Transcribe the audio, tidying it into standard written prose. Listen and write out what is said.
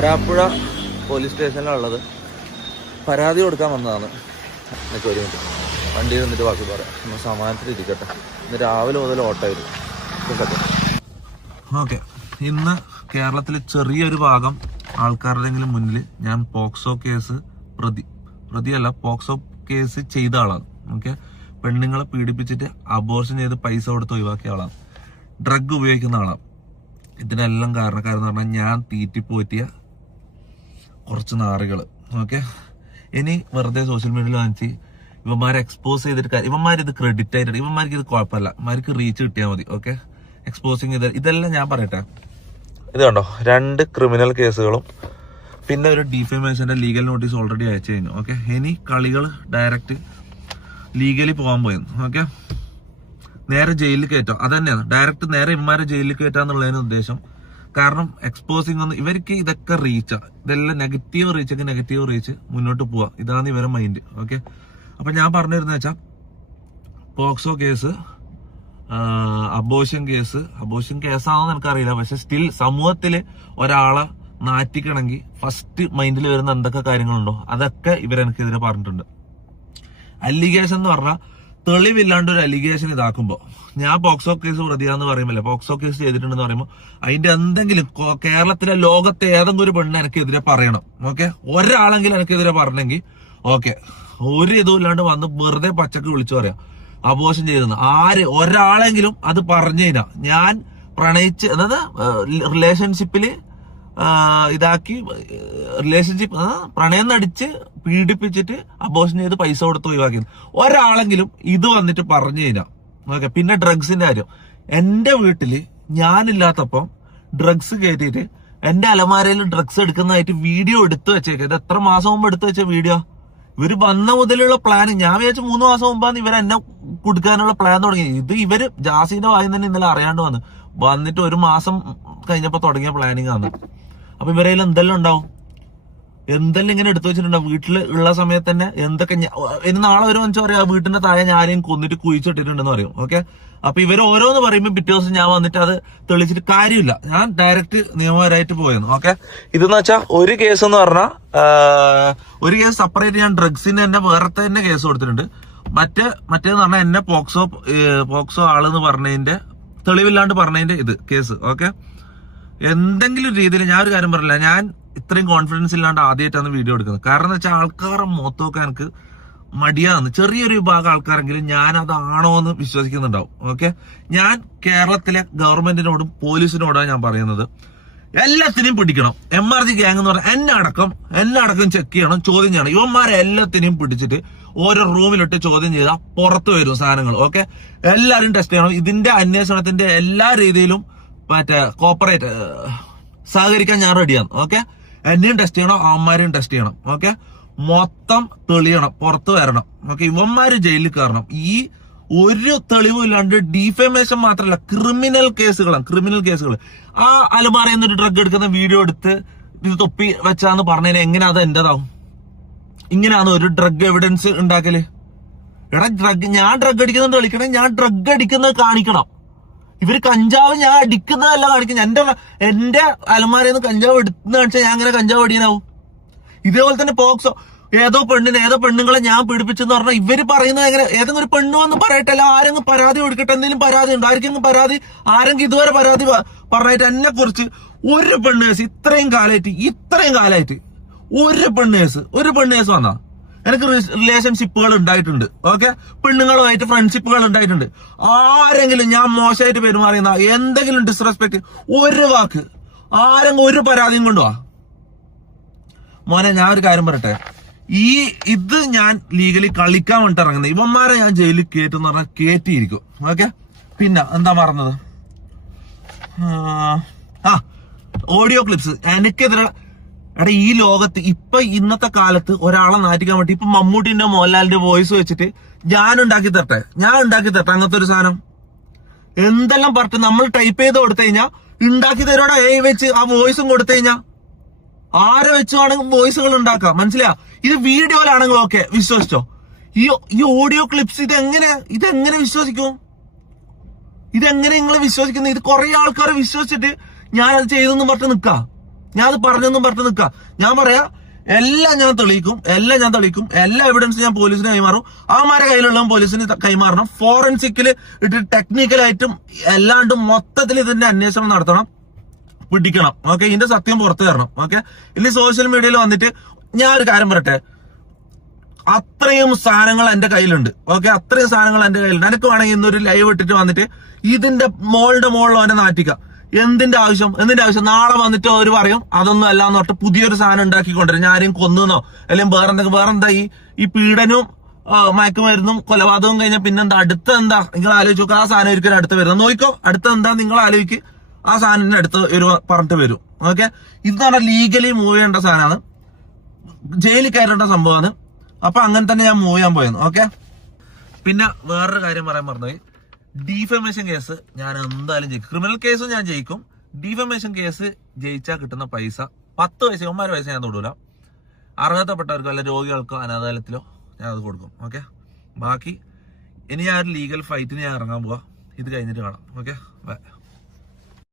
Karapuzha police സ്റ്റേഷനിലുള്ളത്. പരാതി കൊടുക്കാൻ വന്നതാണ്. എനിക്ക് ഒരു മിനിറ്റ് വണ്ടിയിൽ നിന്നിട്ട് ബാക്കി പറയാം. നമ്മൾ സമാനത്തിൽ ഇരിക്കട്ടെ. ഇന്ന് രാവിലെ മുതൽ ഓട്ടമായിരുന്നു. ഓക്കെ, ഇന്ന് കേരളത്തിൽ ചെറിയൊരു ഭാഗം ആൾക്കാരുടെങ്കിലും മുന്നിൽ ഞാൻ പോക്സോ കേസ് പ്രതിയല്ല, പോക്സോ കേസ് ചെയ്ത ആളാണ്. ഓക്കെ, പെണ്ണുങ്ങളെ പീഡിപ്പിച്ചിട്ട് അബോർഷൻ ചെയ്ത് പൈസ കൊടുത്ത് ഒഴിവാക്കിയ ആളാണ്. ഡ്രഗ് ഉപയോഗിക്കുന്ന ആളാണ്. ഇതിനെല്ലാം കാരണക്കാരെന്ന് പറഞ്ഞാൽ ഞാൻ തീറ്റിപ്പോറ്റിയ കുറച്ച് നാറുകൾ. ഓക്കെ, ഇനി വെറുതെ സോഷ്യൽ മീഡിയയിൽ കാണിച്ച് ഇവന്മാരെ എക്സ്പോസ് ചെയ്തിട്ട് ഇവന്മാരിത് ക്രെഡിറ്റ് ആയിട്ട് ഇവന്മാർക്ക് ഇത് കുഴപ്പമില്ല, ഇവന്മാർക്ക് റീച്ച് കിട്ടിയാൽ മതി. ഓക്കെ, എക്സ്പോസിങ് ഇതെല്ലാം ഞാൻ പറയട്ടെ. ഇത് കണ്ടോ, 2 ക്രിമിനൽ കേസുകളും പിന്നെ ഒരു ഡിഫേമേഷന്റെ ലീഗൽ നോട്ടീസ് ഓൾറെഡി അയച്ചു കഴിഞ്ഞു. ഓക്കെ, ഇനി കളികൾ ഡയറക്റ്റ് ലീഗലി പോകാൻ പോയെന്ന്. ഓക്കെ, നേരെ ജയിലിൽ കയറ്റാം. അത് തന്നെയാണ്, ഡയറക്റ്റ് നേരെ ഇവന്മാരെ ജയിലിൽ കയറ്റാന്നുള്ളതിന് ഉദ്ദേശം. കാരണം എക്സ്പോസിങ് ഒന്നും ഇവർക്ക് ഇതൊക്കെ റീച്ചാ, ഇതെല്ലാം നെഗറ്റീവ് റീച്ച് മുന്നോട്ട് പോവാ, ഇതാണ് ഇവരുടെ മൈൻഡ്. ഓക്കെ, അപ്പൊ ഞാൻ പറഞ്ഞിരുന്ന വെച്ചാൽ പോക്സോ കേസ്, അബോർഷൻ കേസാണെന്ന് എനിക്കറിയില്ല. പക്ഷെ സ്റ്റിൽ സമൂഹത്തില് ഒരാളെ നാറ്റിക്കണമെങ്കിൽ ഫസ്റ്റ് മൈൻഡിൽ വരുന്ന എന്തൊക്കെ കാര്യങ്ങളുണ്ടോ അതൊക്കെ ഇവരെനിക്കെതിരെ പറഞ്ഞിട്ടുണ്ട്. അലിഗേഷൻ എന്ന് പറഞ്ഞാൽ തെളിവില്ലാണ്ട് ഒരു അലിഗേഷൻ ഇതാക്കുമ്പോ, ഞാൻ പോക്സോ കേസ് പ്രതിയാന്ന് പറയുമ്പോൾ പോക്സോ കേസ് ചെയ്തിട്ടുണ്ടെന്ന് പറയുമ്പോൾ അതിന്റെ എന്തെങ്കിലും കേരളത്തിലെ ലോകത്തെ ഏതെങ്കിലും ഒരു പെണ്ണ് എനിക്കെതിരെ പറയണം. ഓക്കെ, ഒരാളെങ്കിലും എനിക്കെതിരെ പറഞ്ഞെങ്കിൽ ഓക്കെ, ഒരു ഇതുമില്ലാണ്ട് വന്ന് വെറുതെ പച്ചക്ക് വിളിച്ചു പറയാം അബോർഷൻ ചെയ്തെന്ന്. ഒരാളെങ്കിലും അത് പറഞ്ഞു കഴിഞ്ഞാൽ ഞാൻ പ്രണയിച്ച്, അതായത് റിലേഷൻഷിപ്പില് പ്രണയം നടിച്ച് പീഡിപ്പിച്ചിട്ട് അബോർഷൻ ചെയ്ത് പൈസ കൊടുത്ത് ഒഴിവാക്കിയത് ഒരാളെങ്കിലും ഇത് വന്നിട്ട് പറഞ്ഞു കഴിഞ്ഞാൽ ഓക്കെ. പിന്നെ ഡ്രഗ്സിന്റെ കാര്യം, എന്റെ വീട്ടില് ഞാനില്ലാത്തപ്പം ഡ്രഗ്സ് കയറ്റിയിട്ട് എന്റെ അലമാരയിൽ ഡ്രഗ്സ് എടുക്കുന്നതായിട്ട് വീഡിയോ എടുത്തു വെച്ചേക്കാം. ഇത് എത്ര മാസം മുമ്പ് എടുത്തു വെച്ച വീഡിയോ? ഇവര് വന്ന മുതലുള്ള പ്ലാൻ, ഞാൻ വിചാരിച്ചു 3 മാസം മുമ്പാണ് ഇവരെന്നെ കൊടുക്കാനുള്ള പ്ലാൻ തുടങ്ങി. ഇത് ഇവര് ജാസിന്റെ വായിൽ തന്നെ ഇന്നലെ അറിയാണ്ട് വന്നിട്ട് 1 മാസം കഴിഞ്ഞപ്പോ തുടങ്ങിയ പ്ലാനിങ് ആണ്. അപ്പൊ ഇവരെ എന്തെല്ലാം ഉണ്ടാവും, എന്തെല്ലാം ഇങ്ങനെ എടുത്തു വെച്ചിട്ടുണ്ടാവും വീട്ടിൽ ഉള്ള സമയത്ത് തന്നെ. എന്തൊക്കെ ഇനി നാളെ ഒരു മനുഷ്യ പറയാം വീട്ടിന്റെ താഴെ ഞാനെയും കൊന്നിട്ട് കുഴിച്ചിട്ടിട്ടുണ്ടെന്ന് പറയും. ഓക്കെ, അപ്പൊ ഇവര് ഓരോന്ന് പറയുമ്പോ പിറ്റേ ദിവസം ഞാൻ വന്നിട്ട് അത് തെളിച്ചിട്ട് കാര്യമില്ല. ഞാൻ ഡയറക്റ്റ് നിയമപരമായിട്ട് പോയെന്ന്. ഓക്കെ, ഇതെന്ന് വെച്ചാൽ ഒരു കേസ് എന്ന് പറഞ്ഞാൽ ഒരു കേസ് സെപ്പറേറ്റ് ഞാൻ ഡ്രഗ്സിന് തന്നെ വേറെ തന്നെ കേസ് കൊടുത്തിട്ടുണ്ട്. മറ്റേന്ന് പറഞ്ഞാൽ എന്നെ പോക്സോ ആളെന്ന് പറഞ്ഞതിന്റെ തെളിവില്ലാണ്ട് പറഞ്ഞതിന്റെ ഇത് കേസ്. ഓക്കെ, എന്തെങ്കിലും രീതിയിൽ ഞാൻ ഒരു കാര്യം പറയില്ല, ഞാൻ ഇത്രയും കോൺഫിഡൻസ് ഇല്ലാണ്ട് ആദ്യമായിട്ടാണ് വീഡിയോ എടുക്കുന്നത്. കാരണം എന്ന് വെച്ചാൽ ആൾക്കാരെ മുഖത്തൊക്കെ എനിക്ക് മടിയാന്ന്. ചെറിയൊരു വിഭാഗം ആൾക്കാരെങ്കിലും ഞാൻ അതാണോ എന്ന് വിശ്വസിക്കുന്നുണ്ടാവും. ഓക്കെ, ഞാൻ കേരളത്തിലെ ഗവൺമെന്റിനോടും പോലീസിനോടാണ് ഞാൻ പറയുന്നത്, എല്ലാത്തിനെയും പിടിക്കണം. MRG ഗ്യാങ് എന്ന് പറഞ്ഞാൽ എന്നെ അടക്കം ചെക്ക് ചെയ്യണം, ചോദ്യം ചെയ്യണം. ഇവന്മാരെ എല്ലാത്തിനെയും പിടിച്ചിട്ട് ഓരോ റൂമിലിട്ട് ചോദ്യം ചെയ്താൽ പുറത്തു വരും സാധനങ്ങൾ. ഓക്കെ, എല്ലാവരും ടെസ്റ്റ് ചെയ്യണം. ഇതിന്റെ അന്വേഷണത്തിന്റെ എല്ലാ രീതിയിലും കോപ്പറേറ്റ് സഹകരിക്കാൻ ഞാൻ റെഡിയാണ്. ഓക്കെ, എന്നെയും ടെസ്റ്റ് ചെയ്യണം, അവന്മാരെയും ടെസ്റ്റ് ചെയ്യണം. ഓക്കെ, മൊത്തം തെളിയണം, പുറത്തു വരണം. ഓക്കെ, ഇവന്മാര് ജയിലിൽ കയറണം. ഈ ഒരു തെളിവും ഇല്ലാണ്ട് ഡിഫേമേഷൻ മാത്രമല്ല, ക്രിമിനൽ കേസുകൾ ആ അലമാരയിൽ നിന്നൊരു ഡ്രഗ് എടുക്കുന്ന വീഡിയോ എടുത്ത് ഇത് തൊപ്പി വെച്ചാന്ന് പറഞ്ഞതിന് എങ്ങനെ അത് എന്റേതാവും? ഇങ്ങനെയാണ് ഒരു ഡ്രഗ് എവിഡൻസ് ഉണ്ടാക്കല്. എടാ, ഞാൻ ഡ്രഗ് അടിക്കുന്നുണ്ട് കളിക്കണേ, ഞാൻ ഡ്രഗ് അടിക്കുന്നത് കാണിക്കണം. ഇവര് കഞ്ചാവ് ഞാൻ അടിക്കുന്നതല്ല കാണിക്കുന്നത്. എന്റെ അലമാരയിൽ നിന്ന് കഞ്ചാവ് എടുക്കുന്ന കാണിച്ചാൽ ഞാൻ അങ്ങനെ കഞ്ചാവ് അടിയനാവും. ഇതേപോലെ തന്നെ പോക്സോ ഏതോ പെണ്ണുങ്ങളെ ഞാൻ പീഡിപ്പിച്ചെന്ന് പറഞ്ഞാൽ ഇവര് പറയുന്നത് എങ്ങനെ? ഏതെങ്കിലും ഒരു പെണ്ണ് വന്ന് പറയട്ടെ, അല്ല ആരെങ്കിലും പരാതി കൊടുക്കട്ടെ. എന്തെങ്കിലും പരാതി ഉണ്ടോ? ആരെങ്കിലും ഇതുവരെ പരാതി പറഞ്ഞിട്ട് എന്നെ കുറിച്ച് ഒരു പെണ്ണ് കേസ് ഇത്രയും കാലമായിട്ട് ഒരു പെണ്ണ് കേസ് വന്നാ? എനിക്ക് റിലേഷൻഷിപ്പുകൾ ഉണ്ടായിട്ടുണ്ട്. ഓക്കെ, പെണ്ണുങ്ങളുമായിട്ട് ഫ്രണ്ട്ഷിപ്പുകൾ ഉണ്ടായിട്ടുണ്ട്. ആരെങ്കിലും ഞാൻ മോശമായിട്ട് പെരുമാറിയുന്ന എന്തെങ്കിലും ഡിസ്റെസ്പെക്ട് ഒരു വാക്ക് ആരെങ്കിലും ഒരു പരാതിയും കൊണ്ടുവാ മോനെ. ഞാൻ ഒരു കാര്യം പറയട്ടെ, ഇത് ഞാൻ ലീഗലി കളിക്കാൻ വേണ്ടിട്ട് ഇറങ്ങുന്നത്. ഇവന്മാരെ ഞാൻ ജയിലിൽ കയറ്റുന്ന പറഞ്ഞാൽ കയറ്റിയിരിക്കും. ഓക്കെ, പിന്നെ എന്താ പറഞ്ഞത്, ഓഡിയോ ക്ലിപ്സ് എനിക്കെതിരെ. എടാ, ഈ ലോകത്ത് ഇന്നത്തെ കാലത്ത് ഒരാളെ നാറ്റിക്കാൻ വേണ്ടി ഇപ്പൊ മമ്മൂട്ടിന്റെ മോഹൻലാലിന്റെ വോയിസ് വെച്ചിട്ട് ഞാൻ ഉണ്ടാക്കി തരട്ടെ അങ്ങനത്തെ ഒരു സാധനം എന്തെല്ലാം പറഞ്ഞിട്ട് നമ്മൾ ടൈപ്പ് ചെയ്ത് കൊടുത്തു കഴിഞ്ഞാൽ ഉണ്ടാക്കി തരോടെ വെച്ച് ആ വോയിസും കൊടുത്തു കഴിഞ്ഞാൽ ആരെ വെച്ചുവാണെങ്കിൽ വോയിസുകൾ ഉണ്ടാക്കാം. മനസ്സിലാ? ഇത് വീഡിയോയിലാണെങ്കിൽ ഓക്കെ, വിശ്വസിച്ചോ. ഈ ഓഡിയോ ക്ലിപ്സ് ഇതെങ്ങനെ വിശ്വസിക്കും? ഇതെങ്ങനെ നിങ്ങൾ വിശ്വസിക്കുന്നത്? ഇത് കുറെ ആൾക്കാർ വിശ്വസിച്ചിട്ട് ഞാനത് ചെയ്തെന്ന് പറഞ്ഞിട്ട് നിൽക്കാം. ഞാൻ അത് പറഞ്ഞൊന്നും പറഞ്ഞു നിൽക്കാം. ഞാൻ പറയാ എല്ലാം ഞാൻ തെളിയിക്കും, എല്ലാ എവിഡൻസും ഞാൻ പോലീസിന് കൈമാറും. അവന്മാരെ കയ്യിലുള്ള പോലീസിന് കൈമാറണം. ഫോറൻസിക്കില് ഇട്ട് ടെക്നിക്കലായിട്ടും എല്ലാണ്ടും മൊത്തത്തിൽ ഇതിന്റെ അന്വേഷണം നടത്തണം, പിടിക്കണം. ഓക്കെ, ഇതിന്റെ സത്യം പുറത്തു തരണം. ഓക്കെ, ഇനി സോഷ്യൽ മീഡിയയിൽ വന്നിട്ട് ഞാൻ ഒരു കാര്യം പറയട്ടെ, അത്രയും സാധനങ്ങൾ എന്റെ കയ്യിലുണ്ട്. ഓക്കെ, അത്രയും സാധനങ്ങൾ എന്റെ കയ്യിലുണ്ട്. എനിക്ക് വേണമെങ്കിൽ ഇന്നൊരു ലൈവ് ഇട്ടിട്ട് വന്നിട്ട് ഇതിന്റെ മോളിലോ എന്നെ നാട്ടിക്കാം. എന്തിന്റെ ആവശ്യം? നാളെ വന്നിട്ട് അവർ പറയും അതൊന്നും അല്ലാന്ന് പറഞ്ഞിട്ട് പുതിയൊരു സാധനം ഉണ്ടാക്കിക്കൊണ്ടിരും. ഞാൻ ആരെയും കൊന്നുന്നോ അല്ലെങ്കിൽ വേറെന്താ ഈ പീഡനവും മയക്കുമരുന്നും കൊലപാതകവും കഴിഞ്ഞാൽ പിന്നെന്താ അടുത്ത എന്താ? നിങ്ങൾ ആലോചിച്ച് നോക്കുക. ആ സാധനം ഒരിക്കലും അടുത്ത് വരുന്നത് നോക്കിക്കോ. അടുത്ത എന്താ നിങ്ങൾ ആലോചിക്ക്. ആ സാധനത്തിന് അടുത്ത് പറഞ്ഞിട്ട് വരും. ഓക്കെ, ഇതെന്ന് പറഞ്ഞാൽ ലീഗലി മൂവ് ചെയ്യേണ്ട സാധനമാണ്, ജയിലിൽ കയറേണ്ട സംഭവമാണ്. അപ്പൊ അങ്ങനെ തന്നെ ഞാൻ മൂവ് ചെയ്യാൻ പോയെന്ന്. ഓക്കെ, പിന്നെ വേറൊരു കാര്യം പറയാൻ പറഞ്ഞത്, ഡീഫമേഷൻ കേസ് ഞാൻ എന്തായാലും ജയിക്കും. ക്രിമിനൽ കേസും ഞാൻ ജയിക്കും. ഡീഫമേഷൻ കേസ് ജയിച്ചാൽ കിട്ടുന്ന പൈസ 10 പൈസ 9 പൈസ ഞാൻ തൊടൂല. അർഹതപ്പെട്ടവർക്കോ അല്ല രോഗികൾക്കോ അനാഥാലയത്തിലോ ഞാൻ അത് കൊടുക്കും. ഓക്കെ, ബാക്കി ഇനി ഞാൻ ഒരു ലീഗൽ ഫൈറ്റിന് ഞാൻ ഇറങ്ങാൻ പോവാ. ഇത് കഴിഞ്ഞിട്ട് കാണാം. Okay, by.